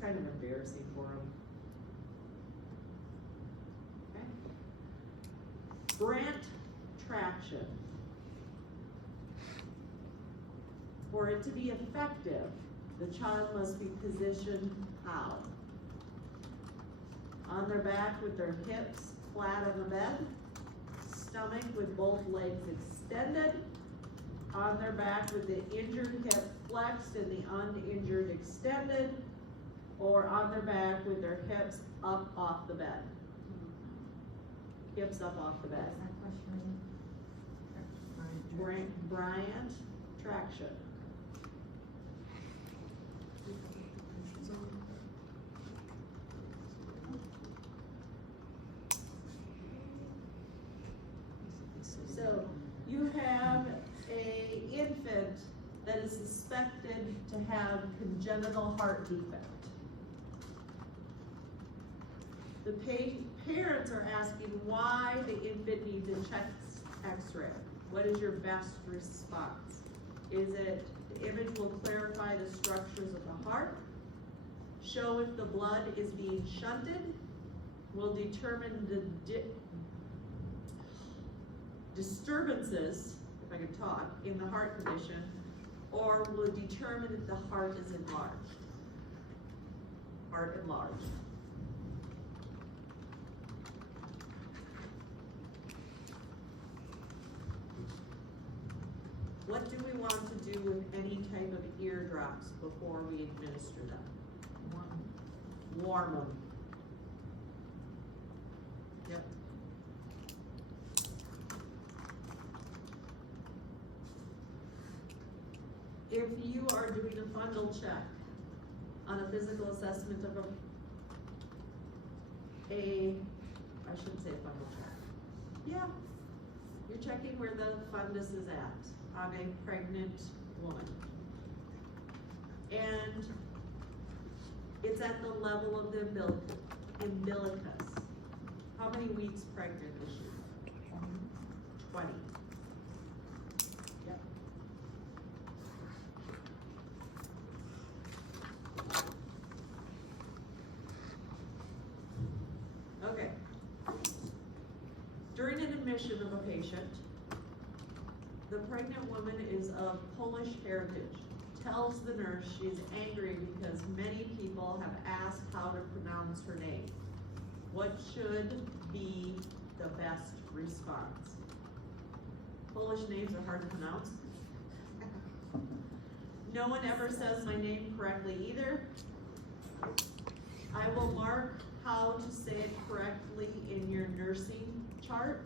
kind of embarrassing for them. Okay. Branch traction. For it to be effective, the child must be positioned how? On their back with their hips flat on the bed, stomach with both legs extended, on their back with the injured hip flexed and the uninjured extended, or on their back with their hips up off the bed. Hips up off the bed. Bryant traction. So you have a infant that is suspected to have congenital heart defect. The parents are asking why the infant needs a chest x-ray. What is your best response? Is it the image will clarify the structures of the heart, show if the blood is being shunted, will determine the disturbances, if I can talk, in the heart condition, or will determine if the heart is enlarged. Heart enlarged. What do we want to do with any type of eardrops before we administer them? Warm them. Yep. If you are doing a fundal check on a physical assessment of I shouldn't say fundal check. Yeah, you're checking where the fundus is at on a pregnant woman. And it's at the level of the umbilicus. How many weeks pregnant is she? 20. Yep. Okay. During an admission of a patient, the pregnant woman is of Polish heritage. Tells the nurse she is angry because many people have asked how to pronounce her name. What should be the best response? Polish names are hard to pronounce. No one ever says my name correctly either. I will mark how to say it correctly in your nursing chart.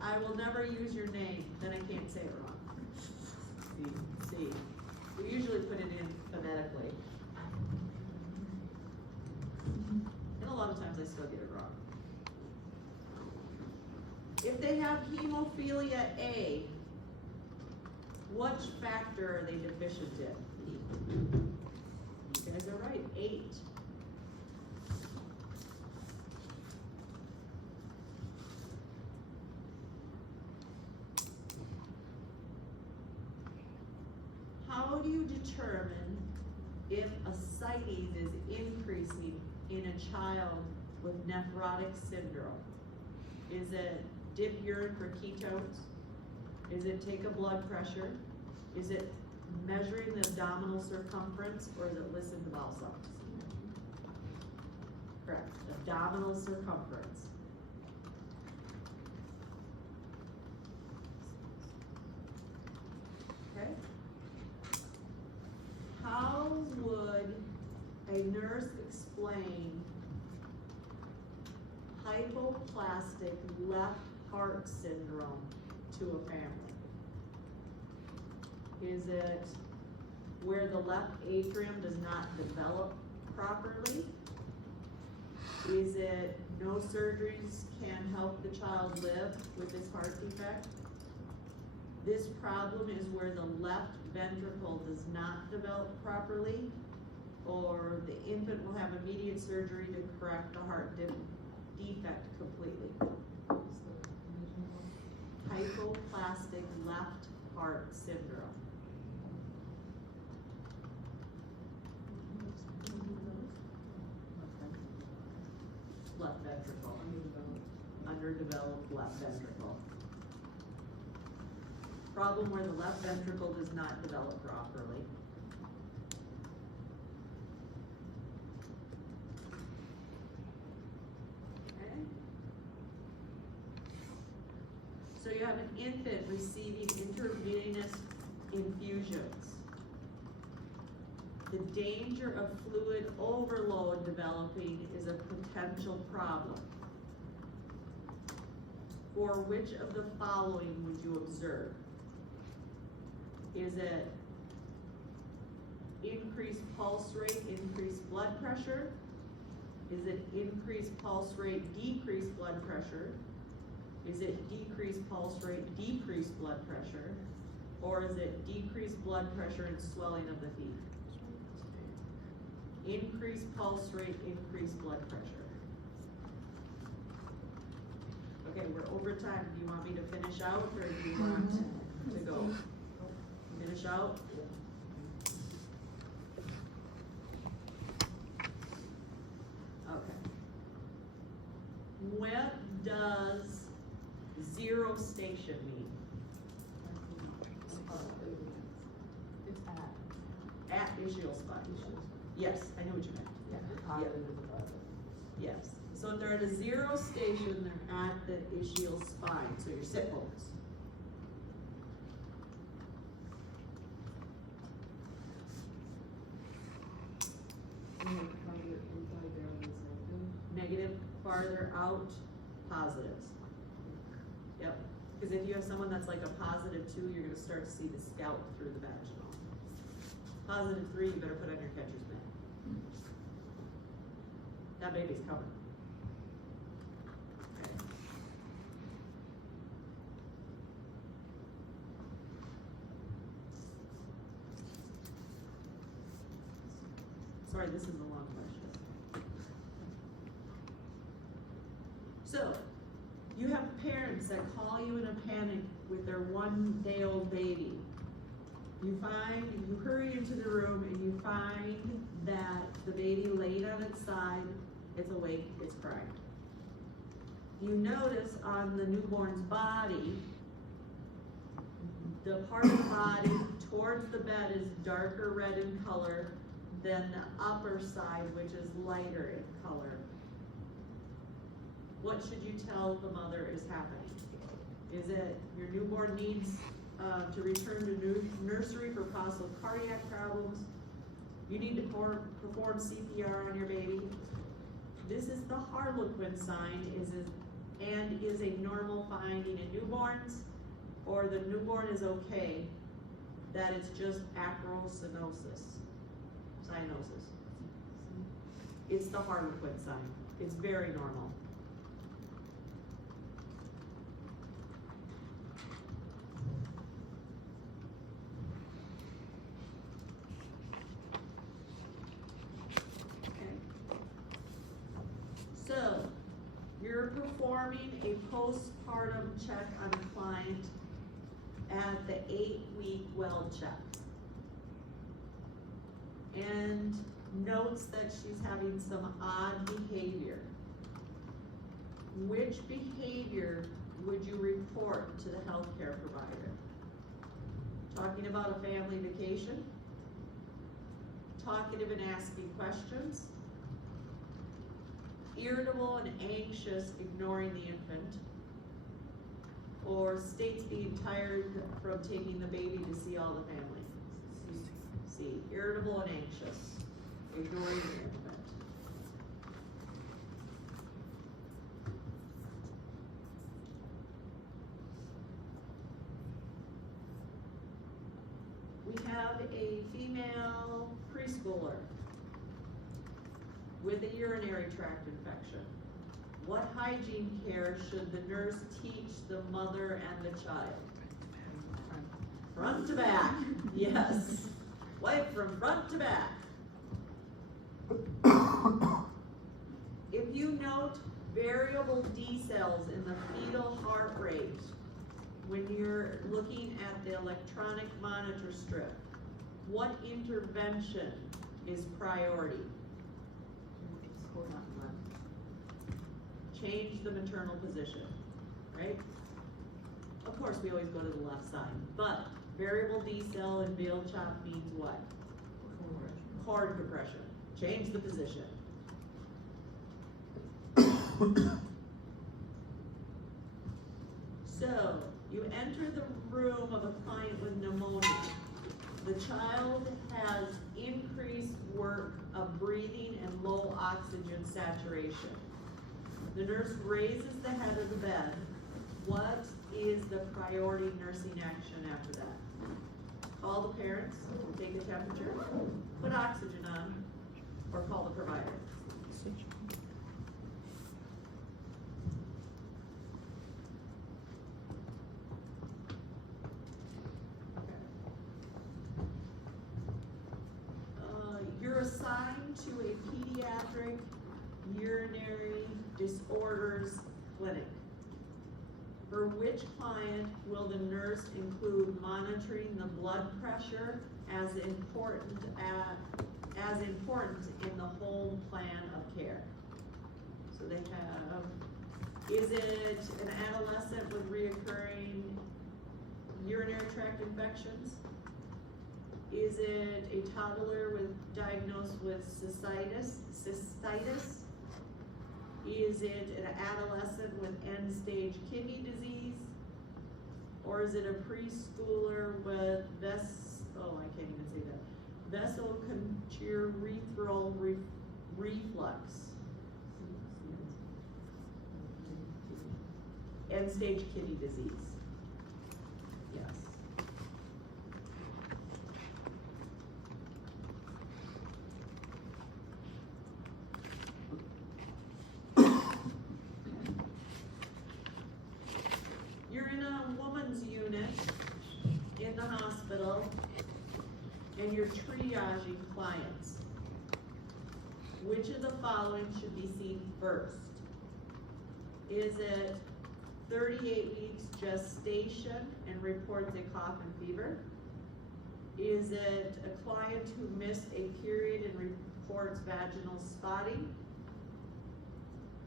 I will never use your name, then I can't say it wrong. See, we usually put it in phonetically. And a lot of times I still get it wrong. If they have hemophilia A, what factor are they deficient in? You guys are right, 8. How do you determine if ascites is increasing in a child with nephrotic syndrome? Is it dip urine for ketones? Is it take a blood pressure? Is it measuring the abdominal circumference, or is it listen to bowel sounds? Correct, abdominal circumference. Okay. How would a nurse explain hypoplastic left heart syndrome to a family? Is it where the left atrium does not develop properly? Is it no surgeries can help the child live with this heart defect? This problem is where the left ventricle does not develop properly, or the infant will have immediate surgery to correct the heart defect completely. Hypoplastic left heart syndrome. ventricle? Underdeveloped left ventricle. Problem where the left ventricle does not develop properly. Okay. So you have an infant receiving intravenous infusions. The danger of fluid overload developing is a potential problem. For which of the following would you observe? Is it increased pulse rate, increased blood pressure? Is it increased pulse rate, decreased blood pressure? Is it decreased pulse rate, decreased blood pressure? Or is it decreased blood pressure and swelling of the feet? Increased pulse rate, increased blood pressure. Okay, we're over time. Do you want me to finish out or do you want to go? Finish out? Okay. What does zero station mean? It's At ischial spine. Yes, I know what you meant. Yes. So if they're at a zero station, they're at the ischial spine, so your sit bones. Negative, farther out, positives. Yep. Because if you have someone that's like a +2, you're going to start to see the scalp through the vaginal. +3, you better put on your catcher's mitt. That baby's coming. Okay. Sorry, this is a long question. So, you have parents that call you in a panic with their 1-day-old baby. You hurry into the room and you find that the baby laid on its side, it's awake, it's crying. You notice on the newborn's body, the part of the body towards the bed is darker red in color than the upper side, which is lighter in color. What should you tell the mother is happening? Is it your newborn needs to return to nursery for possible cardiac problems? You need to perform CPR on your baby? This is the Harlequin sign, is a normal finding in newborns, or the newborn is okay, that it's just acrocyanosis. It's the Harlequin sign. It's very normal. So, you're performing a postpartum check on a client at the 8-week well check. And notes that she's having some odd behavior. Which behavior would you report to the healthcare provider? Talking about a family vacation? Talkative and asking questions? Irritable and anxious, ignoring the infant, or states being tired from taking the baby to see all the family. C, irritable and anxious, ignoring the infant. We have a female preschooler with a urinary tract infection. What hygiene care should the nurse teach the mother and the child? Front to back, yes. Wipe from front to back. If you note variable D cells in the fetal heart rate when you're looking at the electronic monitor strip, what intervention is priority? change the maternal position, right? Of course, we always go to the left side, but variable decel and veal chop means what? Cord compression. Change the position. So, you enter the room of a client with pneumonia. The child has increased work of breathing and low oxygen saturation. The nurse raises the head of the bed. What is the priority nursing action after that? Call the parents, take the temperature, put oxygen on, or call the provider. You're assigned to a pediatric urinary disorders clinic. For which client will the nurse include monitoring the blood pressure as important in the home plan of care? So they have, is it an adolescent with reoccurring urinary tract infections? Is it a toddler diagnosed with cystitis? Is it an adolescent with end-stage kidney disease? Or is it a preschooler with vesicourethral reflux? End-stage kidney disease. Yes. You're in a woman's unit in the hospital and you're triaging clients. Which of the following should be seen first? Is it 38 weeks gestation and reports a cough and fever? Is it a client who missed a period and reports vaginal spotting?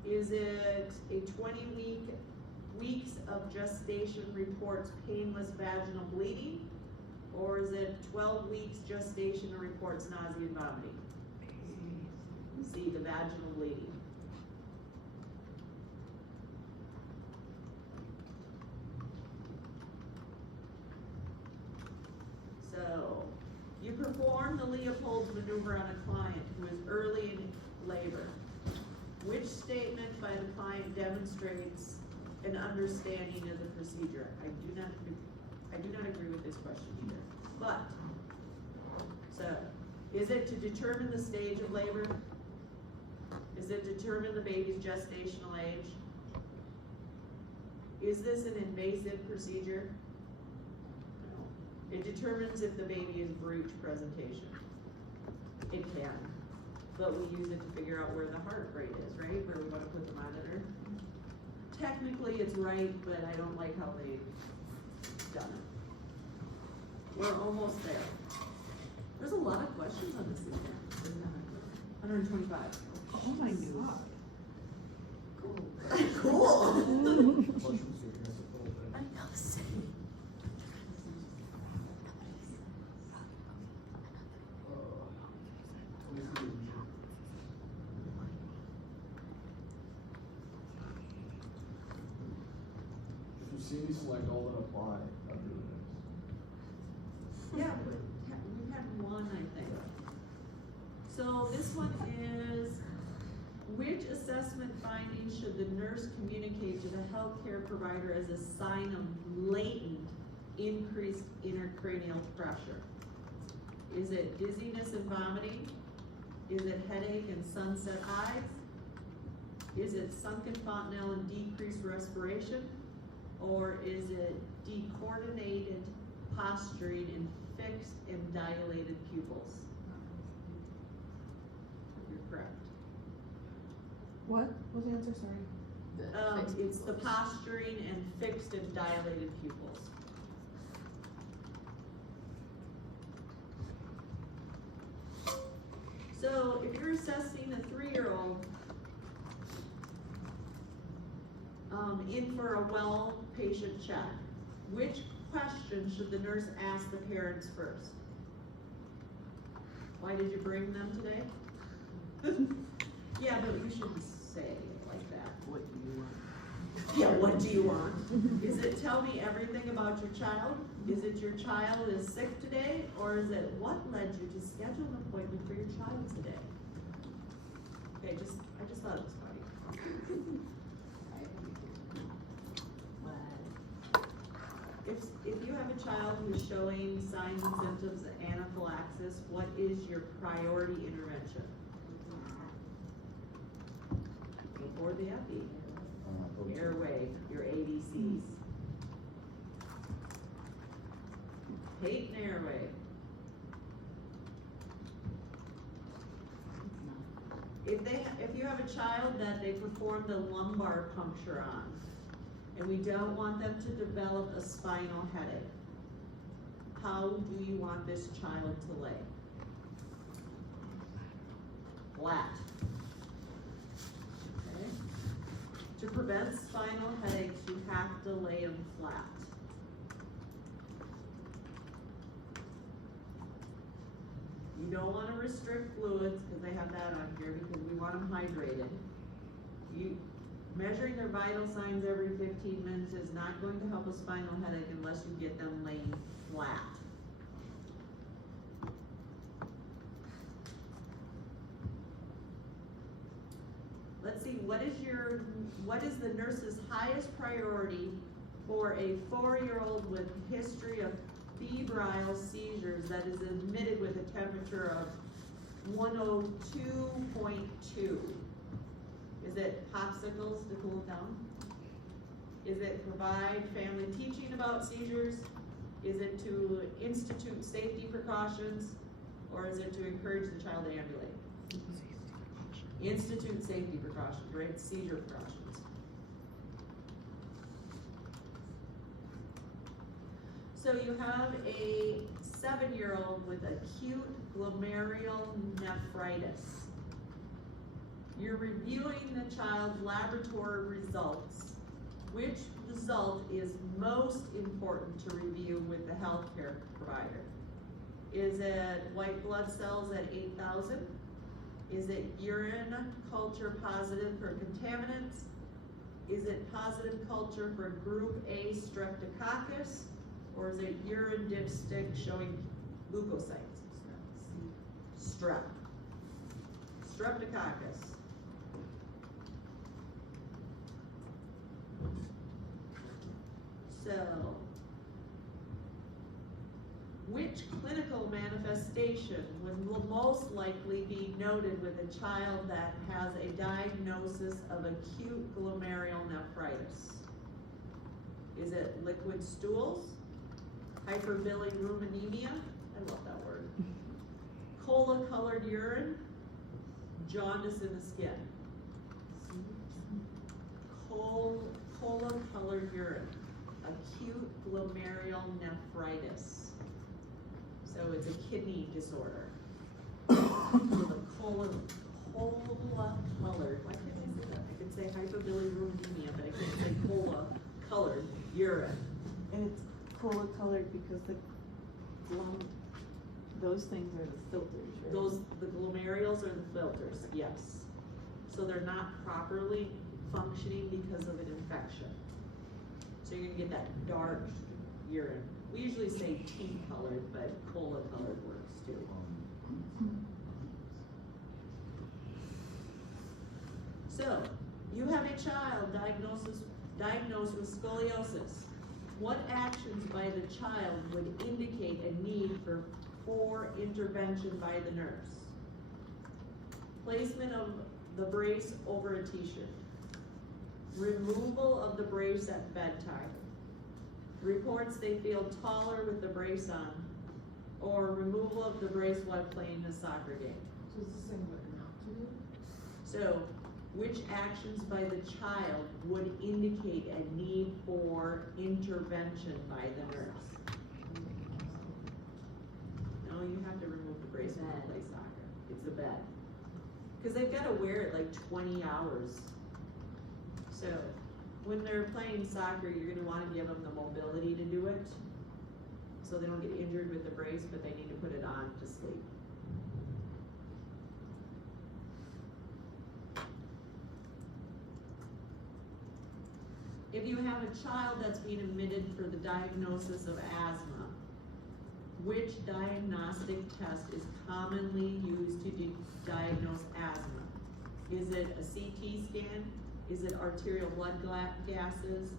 Is it a 20 weeks of gestation reports painless vaginal bleeding? Or is it 12 weeks gestation and reports nausea and vomiting? See, the vaginal bleeding. So, you perform the Leopold's maneuver on a client who is early in labor. Which statement by the client demonstrates an understanding of the procedure? I do not agree with this question either. But, so, is it to determine the stage of labor? Is it to determine the baby's gestational age? Is this an invasive procedure? No. It determines if the baby is breech presentation. It can. But we use it to figure out where the heart rate is, right? Where we want to put the monitor. Technically it's right, but I don't like how they've done it. We're almost there. There's a lot of questions on this exam. 125. Oh my God. Cool. Cool. I know, same. If you see me select all that apply, I'll do it. Yeah, we had one, I think. So this one is, which assessment findings should the nurse communicate to the healthcare provider as a sign of latent increased intracranial pressure? Is it dizziness and vomiting? Is it headache and sunset eyes? Is it sunken fontanelle and decreased respiration? Or is it decoordinated posturing and fixed and dilated pupils? You're correct. What was the answer, sorry? It's the posturing and fixed and dilated pupils. So if you're assessing a 3-year-old, in for a well patient check. Which question should the nurse ask the parents first? Why did you bring them today? Yeah, but you shouldn't say it like that. What do you want? Yeah, what do you want? Is it tell me everything about your child? Is it your child is sick today? Or is it what led you to schedule an appointment for your child today? Okay, I just thought it was funny. If you have a child who's showing signs and symptoms of anaphylaxis, what is your priority intervention? Before the epi. Airway, your ABCs. Patent airway. If you have a child that they performed a lumbar puncture on, and we don't want them to develop a spinal headache, how do you want this child to lay? Flat. Okay. To prevent spinal headaches, you have to lay them flat. You don't want to restrict fluids, because they have that on here, because we want them hydrated. Measuring their vital signs every 15 minutes is not going to help a spinal headache unless you get them laying flat. Let's see, what is the nurse's highest priority for a 4-year-old with history of febrile seizures that is admitted with a temperature of 102.2? Is it popsicles to cool down? Is it provide family teaching about seizures? Is it to institute safety precautions? Or is it to encourage the child to ambulate? Institute safety precautions, right? Seizure precautions. So you have a 7-year-old with acute glomerular nephritis. You're reviewing the child's laboratory results. Which result is most important to review with the healthcare provider? Is it white blood cells at 8,000? Is it urine culture positive for contaminants? Is it positive culture for group A streptococcus? Or is it urine dipstick showing leukocytes? Strep. Streptococcus. So, which clinical manifestation would most likely be noted with a child that has a diagnosis of acute glomerulonephritis? Is it liquid stools? Hyperbilirubinemia? I love that word. Cola-colored urine? Jaundice in the skin? Cola-colored urine. Acute glomerulonephritis. So it's a kidney disorder. So the cola-colored, why can't I say that? I could say hyperbilirubinemia, but I can't say cola-colored urine. And it's cola colored because those things are the filters, right? The glomerulus are the filters, yes. So they're not properly functioning because of an infection. So you're gonna get that dark urine. We usually say tea colored, but cola colored works too. So, you have a child diagnosed with scoliosis. What actions by the child would indicate a need for intervention by the nurse? Placement of the brace over a t-shirt. Removal of the brace at bedtime. Reports they feel taller with the brace on. Or removal of the brace while playing a soccer game. So it's the same what not to do? So, which actions by the child would indicate a need for intervention by the nurse? No, you have to remove the brace when you play soccer. It's a bed. Because they've got to wear it like 20 hours. So, when they're playing soccer, you're gonna wanna give them the mobility to do it, so they don't get injured with the brace, but they need to put it on to sleep. If you have a child that's being admitted for the diagnosis of asthma, which diagnostic test is commonly used to diagnose asthma? Is it a CT scan? Is it arterial blood gases?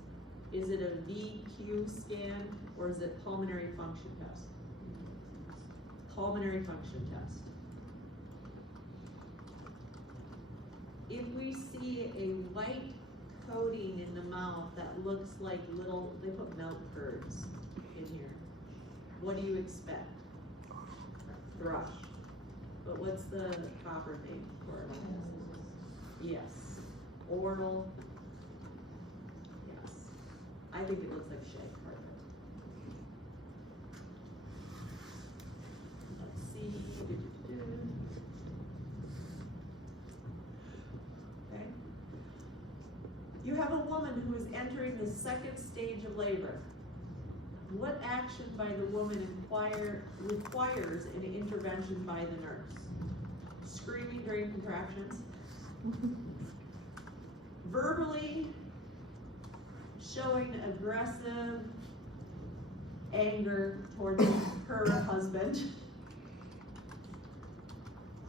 Is it a VQ scan? Or is it pulmonary function test? Pulmonary function test. If we see a white coating in the mouth that looks like little, they put milk curds in here, what do you expect? Thrush. But what's the proper name for it? Yes. Oral. Yes. I think it looks like shag carpet. Let's see. Okay. You have a woman who is entering the second stage of labor. What action by the woman requires an intervention by the nurse? Screaming during contractions? Verbally showing aggressive anger towards her husband?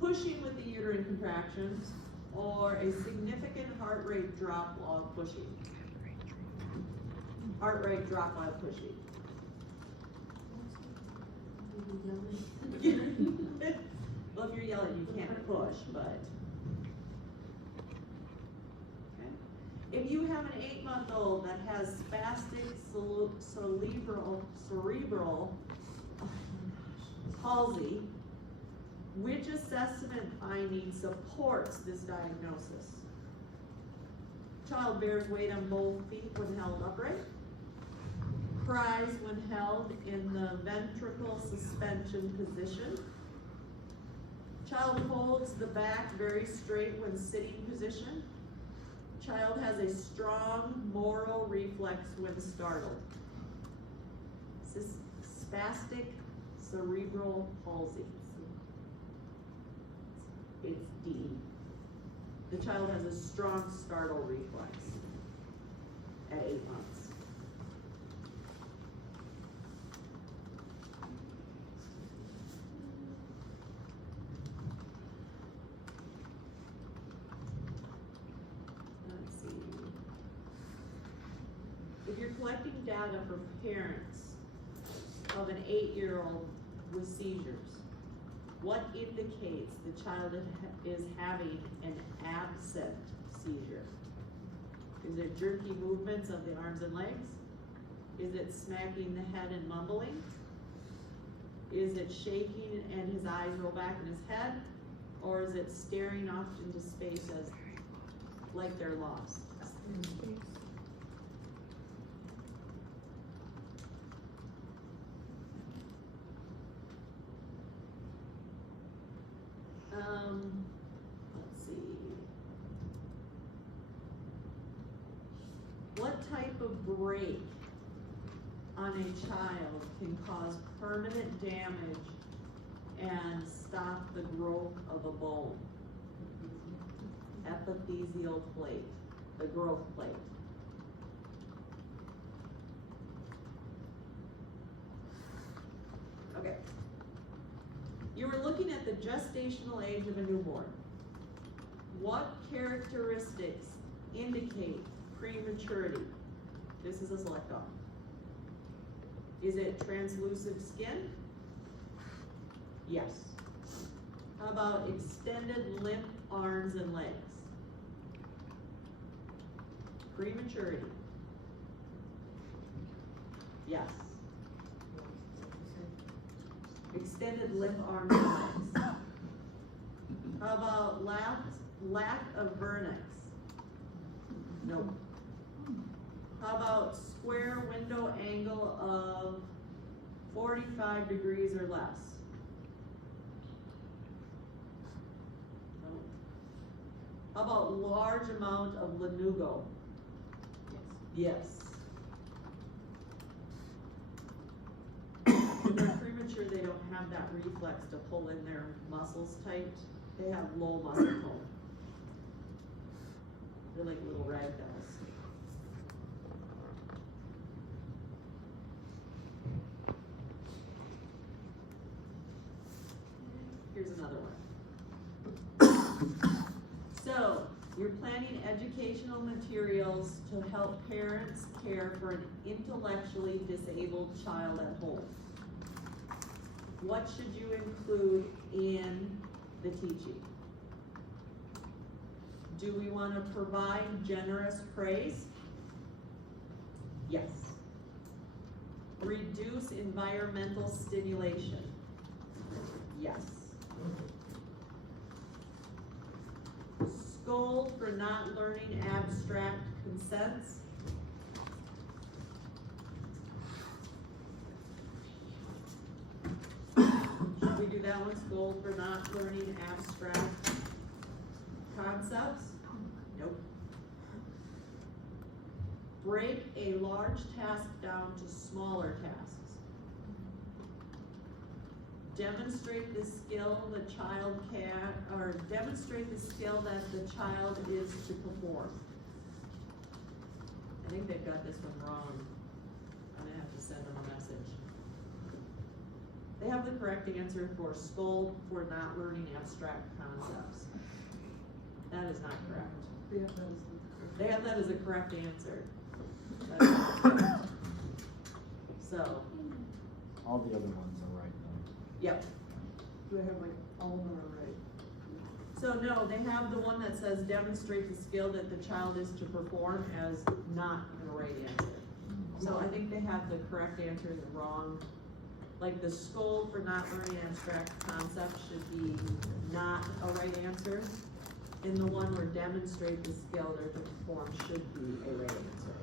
Pushing with the uterine contractions? Or a significant heart rate drop while pushing? Heart rate drop while pushing. Well, if you're yelling, you can't push, but. Okay. If you have an 8-month-old that has spastic cerebral palsy, which assessment finding supports this diagnosis? Child bears weight on both feet when held upright. Cries when held in the ventricle suspension position. Child holds the back very straight when sitting position. Child has a strong moral reflex when startled. Spastic cerebral palsy. It's D. The child has a strong startle reflex at 8 months. Let's see. If you're collecting data from parents of an 8-year-old with seizures, what indicates the child is having an absent seizure? Is it jerky movements of the arms and legs? Is it smacking the head and mumbling? Is it shaking and his eyes roll back in his head? Or is it staring off into space as like they're lost? Let's see. What type of break on a child can cause permanent damage and stop the growth of a bone? Epiphyseal plate, the growth plate. Okay. You were looking at the gestational age of a newborn. What characteristics indicate prematurity? This is a select all. Is it translucent skin? Yes. How about extended limp arms and legs? Prematurity. Yes. Extended limp arms and legs. How about lack of vernix? Nope. How about square window angle of 45 degrees or less? Nope. How about large amount of lanugo? Yes. When they're premature, they don't have that reflex to pull in their muscles tight. They have low muscle tone. They're like little rag dolls. Here's another one. So, you're planning educational materials to help parents care for an intellectually disabled child at home. What should you include in the teaching? Do we want to provide generous praise? Yes. Reduce environmental stimulation? Yes. Scold for not learning abstract concepts? Should we do that one? Scold for not learning abstract concepts? Nope. Break a large task down to smaller tasks. Demonstrate the skill the child demonstrate the skill that the child is to perform. I think they've got this one wrong. I'm gonna have to send them a message. They have the correct answer for scold for not learning abstract concepts. That is not correct. They have that as a correct answer. That is not correct. So, All the other ones are right though. yep. Do I have like all of them are right? So no, they have the one that says demonstrate the skill that the child is to perform as not the right answer. So I think they have the correct answer in the wrong, like the scold for not learning abstract concepts should be not a right answer. And the one where demonstrate the skill they're to perform should be a right answer.